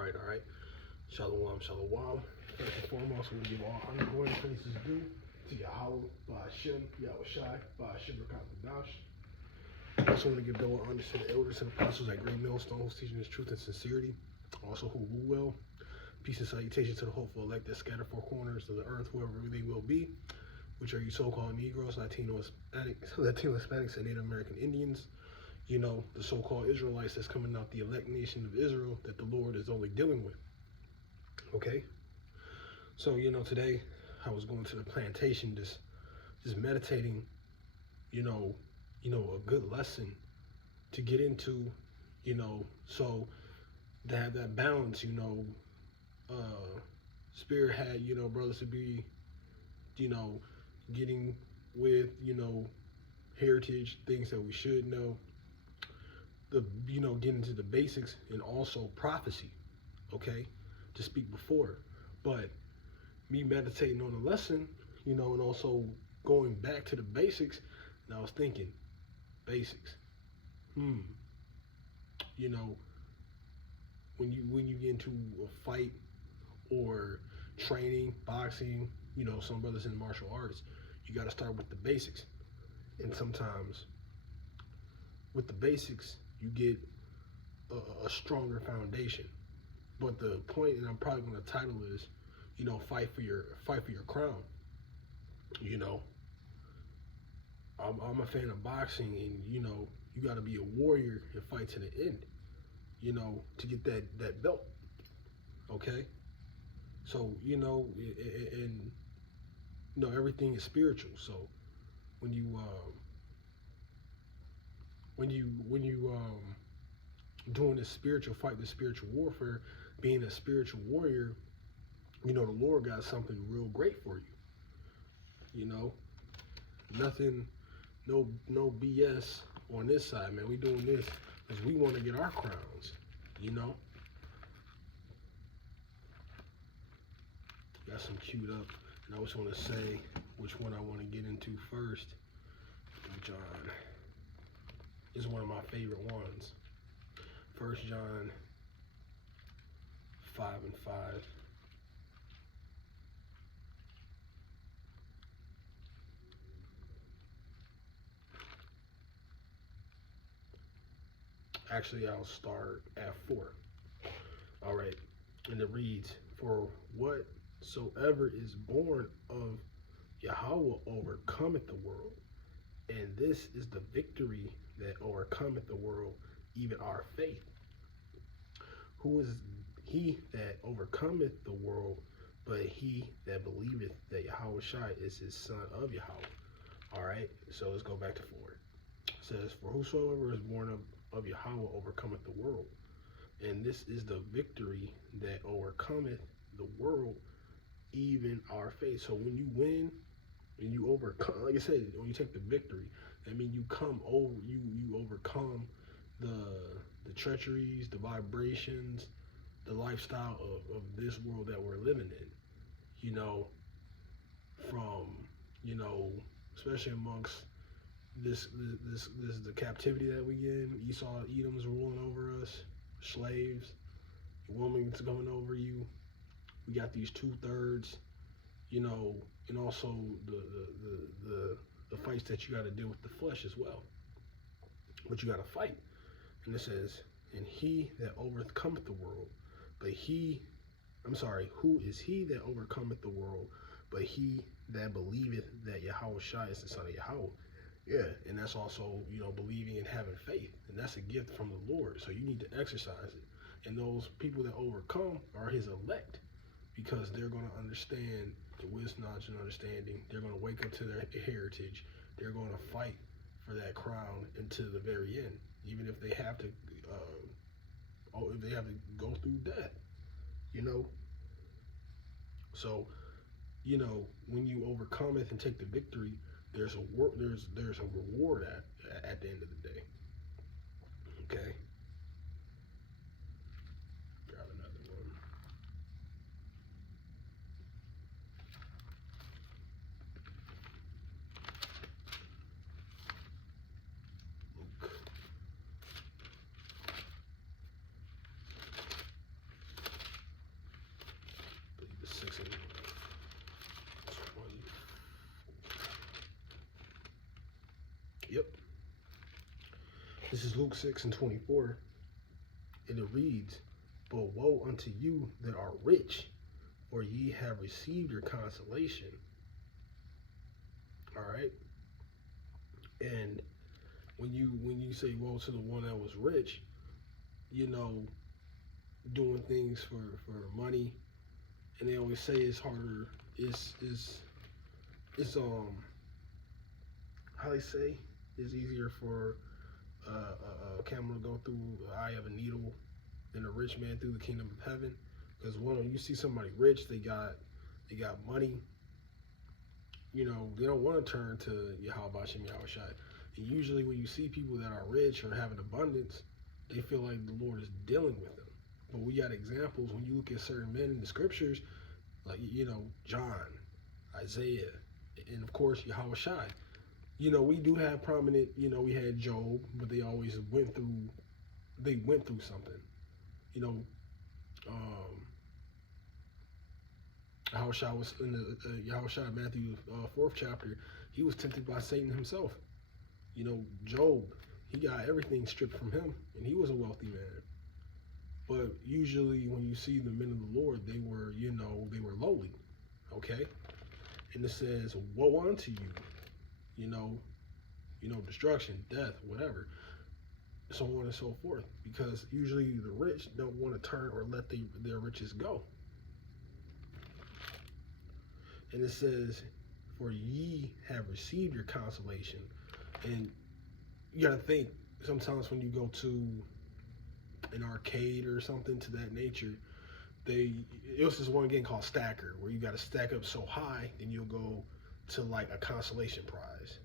All right. Shalom, shalom. First and foremost, we give all honor, glory, and praises due to Yahweh, Ba'ashem, Yahushai, Ba'ashem, Rakam. I also want to give double honor to the elders and apostles at Great Millstones, teaching his truth and sincerity. Also, who rule well. Peace and salutation to the hopeful elect that scatter four corners of the earth, whoever they will be, which are you so-called Negroes, Latino Hispanics, and Native American Indians. You know, the so-called Israelites that's coming out, the elect nation of Israel that the Lord is only dealing with. Okay? So, you know, today I was going to the plantation, just meditating, you know, a good lesson to get into, so to have that balance, Spirit had, brothers to be, getting with, heritage, things that we should know, getting into the basics and also prophecy, okay, to speak before. But me meditating on the lesson, and also going back to the basics, and I was thinking, basics. When you get into a fight or training, boxing, some brothers in martial arts, you got to start with the basics. And sometimes with the basics, you get a stronger foundation. But the point, and I'm probably going to title is, fight for your crown. I'm a fan of boxing, and you got to be a warrior and fight to the end, to get that belt. Okay, so and everything is spiritual. So when you doing this spiritual fight, this spiritual warfare, being a spiritual warrior, the Lord got something real great for you. Nothing, no BS on this side, man. We doing this because we want to get our crowns. Got some queued up, and I just want to say which one I want to get into first. John is one of my favorite ones. 1 John 5:5. Actually, I'll start at 4. All right, and it reads, "For whatsoever is born of Yahweh overcometh the world, and this is the victory that overcometh the world, even our faith. Who is he that overcometh the world, but he that believeth that Yahushai is his son of Yahweh?" All right, so let's go back to 4. It says, "For whosoever is born of Yahweh overcometh the world, and this is the victory that overcometh the world, even our faith." So when you win and you overcome, like I said, when you take the victory, I mean you overcome the treacheries, the vibrations, the lifestyle of this world that we're living in. From especially amongst this is the captivity that we in. Esau, Edom's ruling over us, slaves, woman's going over you. We got these 2/3, and also the fights that you got to deal with the flesh as well. But you got to fight. And it says, "And he that overcometh the world, who is he that overcometh the world, but he that believeth that Yahushai is the son of Yahweh?" Yeah, and that's also, believing and having faith. And that's a gift from the Lord. So you need to exercise it. And those people that overcome are his elect, because they're going to understand the wisdom, knowledge, and understanding. They're going to wake up to their heritage. They're going to fight for that crown until the very end, even if they have to, go through death. So, when you overcome it and take the victory, there's a reward at the end of the day. Okay. Grab another one. Luke This is Luke 6:24, and it reads, "But woe unto you that are rich, for ye have received your consolation." All right, and when you say woe to the one that was rich, you know, doing things for money, and they always say it's harder. It's how they say it's easier for a camel to go through the eye of a needle than a rich man through the kingdom of heaven. Because when you see somebody rich, they got money. You know, they don't want to turn to Yahweh Shem Yahushai. And usually when you see people that are rich or have an abundance, they feel like the Lord is dealing with them. But we got examples when you look at certain men in the scriptures, like, John, Isaiah, and of course Yahushai. We do have prominent, we had Job, but they always went through something. You know, um, Yahushua was in the Yahushua Matthew 4th chapter. He was tempted by Satan himself. Job, he got everything stripped from him, and he was a wealthy man. But usually, when you see the men of the Lord, they were lowly. Okay, and it says, "Woe unto you," destruction, death, whatever, so on and so forth. Because usually the rich don't want to turn or let their riches go. And it says, "For ye have received your consolation." And you got to think, sometimes when you go to an arcade or something to that nature, it was this one game called Stacker, where you got to stack up so high, and you'll go to like a consolation prize,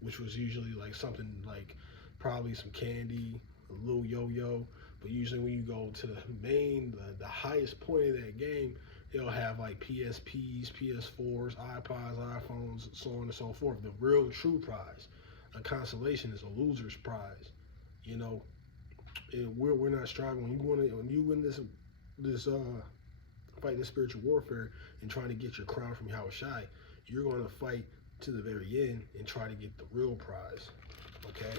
which was usually like something like probably some candy, a little yo-yo. But usually when you go to the highest point of that game, they'll have like PSPs, PS4s, iPods, iPhones, so on and so forth. The real true prize. A consolation is a loser's prize. And we're not striving. When you win this fighting the spiritual warfare and trying to get your crown from Yahushai, you're going to fight to the very end and try to get the real prize. Okay.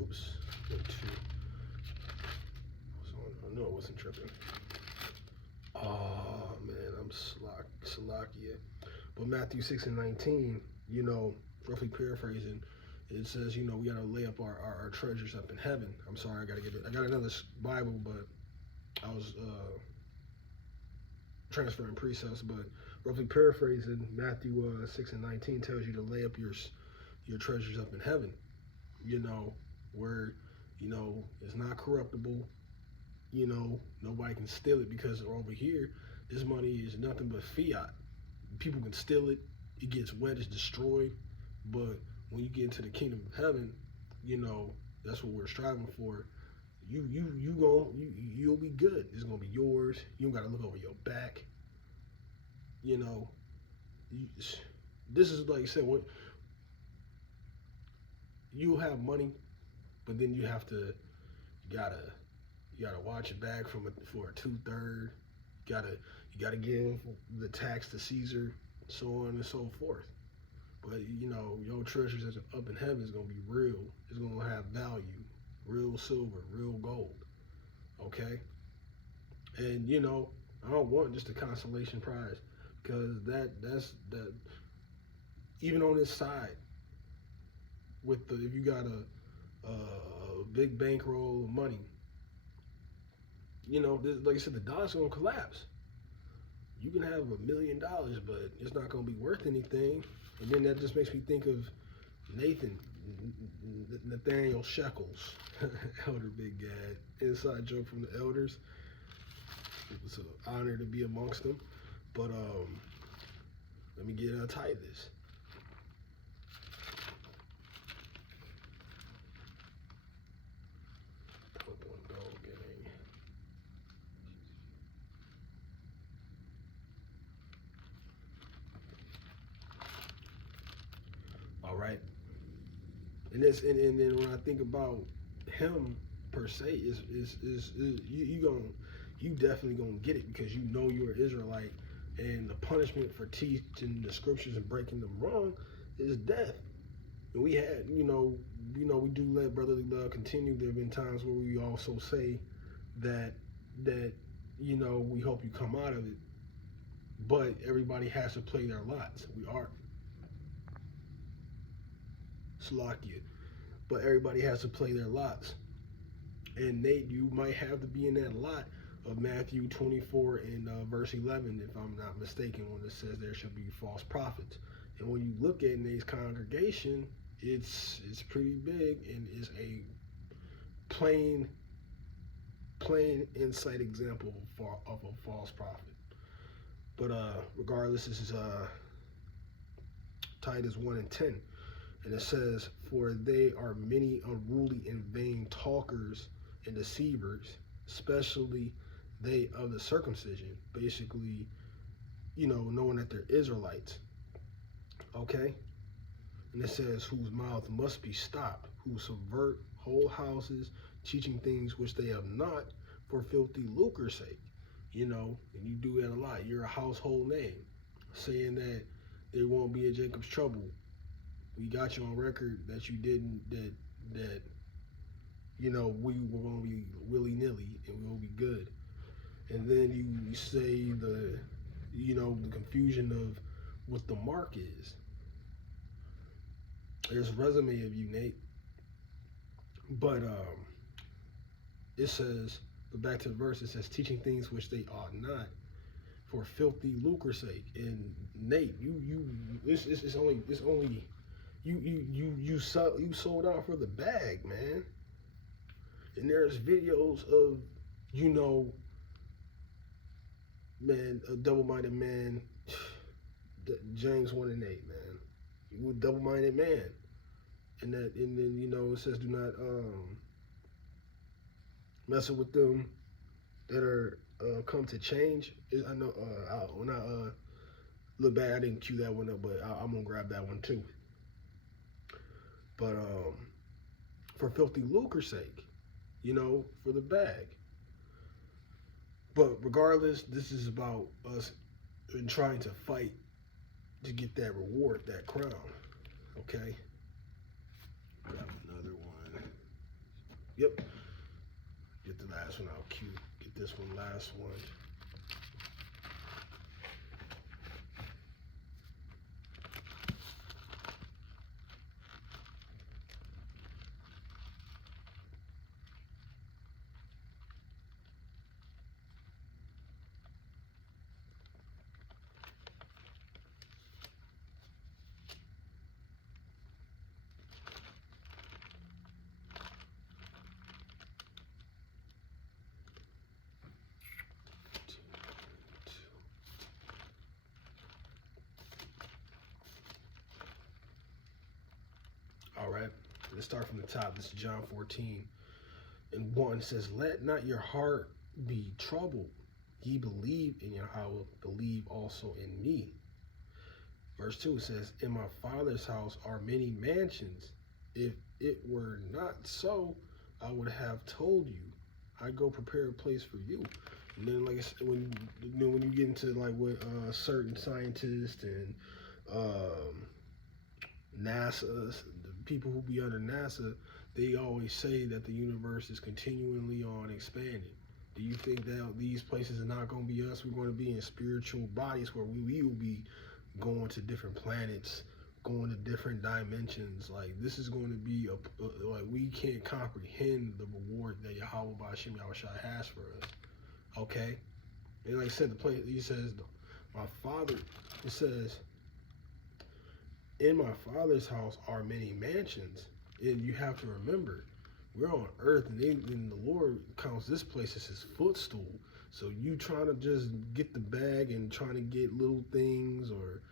Oops. I know I wasn't tripping. Oh man, I'm Salakia. But Matthew 6:19, roughly paraphrasing, it says, we gotta lay up our treasures up in heaven. I'm sorry, I gotta get it. I got another Bible, but I was transferring precepts. But roughly paraphrasing, Matthew 6:19 tells you to lay up your treasures up in heaven. Where it's not corruptible. Nobody can steal it, because over here, this money is nothing but fiat. People can steal it. It gets wet, it's destroyed. But when you get into the kingdom of heaven, that's what we're striving for. You'll be good. It's gonna be yours. You don't gotta look over your back. This is like I said, what you have money, but then you gotta watch it back for a 2/3. You gotta give the tax to Caesar, so on and so forth. But your treasures that's up in heaven is gonna be real. It's gonna have value, real silver, real gold. Okay, and I don't want just a consolation prize, because that's even on this side if you got a big bankroll of money. Like I said, the dollar's gonna collapse. You can have $1 million, but it's not gonna be worth anything. And then that just makes me think of Nathaniel Shekels, Elder Big Gad. Inside joke from the elders. It was an honor to be amongst them. But let me get Titus. All right. And then when I think about him, per se is you definitely gonna get it because you know you're an Israelite, and the punishment for teaching the scriptures and breaking them wrong is death. And we had, we do let brotherly love continue. There have been times where we also say that we hope you come out of it, but everybody has to play their lots. We are Salakia, but everybody has to play their lots. And Nate, you might have to be in that lot of Matthew 24 and verse 11, if I'm not mistaken, when it says there shall be false prophets. And when you look at Nate's congregation, it's pretty big and is a plain insight example of a false prophet. But regardless, this is Titus 1 and 10. And it says, for they are many unruly and vain talkers and deceivers, especially they of the circumcision. Basically, knowing that they're Israelites. Okay? And it says, whose mouth must be stopped, who subvert whole houses, teaching things which they have not, for filthy lucre's sake. And you do that a lot. You're a household name, saying that there won't be a Jacob's trouble. We got you on record that you didn't, that we were going to be willy-nilly and we're going to be good. And then you say the confusion of what the mark is. There's a resume of you, Nate. But it says, but back to the verse, it says, teaching things which they ought not, for filthy lucre's sake. And Nate, it's only you sold out for the bag, man. And there's videos of, man, a double-minded man, James 1 and 8, man. You a double-minded man. And then it says do not messing with them that are come to change. I know when I look back, I didn't cue that one up, but I'm gonna grab that one too. But for filthy lucre's sake, for the bag. But regardless, this is about us in trying to fight to get that reward, that crown. Okay. Grab another one. Yep. Get the last one out. Cute. Get this one, last one. All right, let's start from the top. This is John 14 and 1. It says, let not your heart be troubled. Ye believe in Yahweh, believe also in me. Verse 2, it says, in my Father's house are many mansions. If it were not so, I would have told you. I go prepare a place for you. And then, like I said, when you get into like what certain scientists and NASA, the people who be under NASA, they always say that the universe is continually on expanding. Do you think that these places are not going to be us? We're going to be in spiritual bodies where we will be going to different planets, going to different dimensions. Like, this is going to be like, we can't comprehend the reward that Yahweh Ba'Shem Yahushua has for us. Okay? And like I said, the place, he says, my Father, it says, in my Father's house are many mansions. And you have to remember, we're on earth, and the Lord counts this place as his footstool. So you trying to just get the bag and trying to get little things, or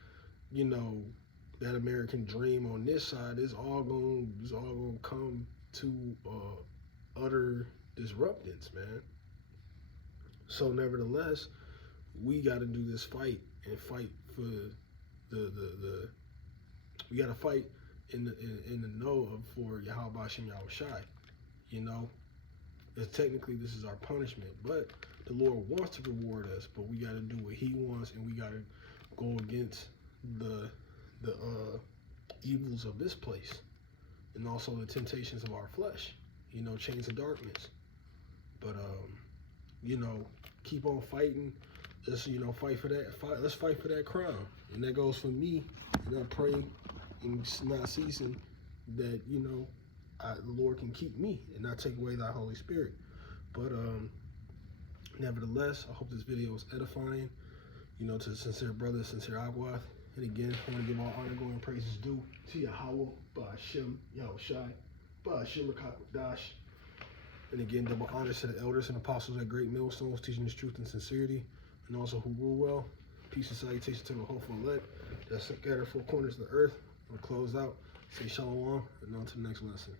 that American dream on this side, is all gonna come to utter disruptance, man. So nevertheless, we got to do this fight and fight for the we got to fight in the know of for Yahweh Ba'Shem Yahushai, Because technically this is our punishment. But the Lord wants to reward us, but we got to do what He wants, and we got to go against the evils of this place, and also the temptations of our flesh. You know, chains of darkness. But keep on fighting. Let's fight for that. Let's fight for that crown, and that goes for me. And I pray and not ceasing that the Lord can keep me and not take away Thy Holy Spirit. But nevertheless, I hope this video is edifying. To the sincere brother, sincere Agwath. And again, I want to give all honor, glory, and praises due to Yahweh, Ba'ashem, Yahushai, Ba'ashem, Rakakadash. And again, double honors to the elders and apostles at Great Millstones, teaching this truth and sincerity, and also who rule well. Peace and salutation to the hopeful elect that scattered four corners of the earth. We'll close out. Say shalom, and on to the next lesson.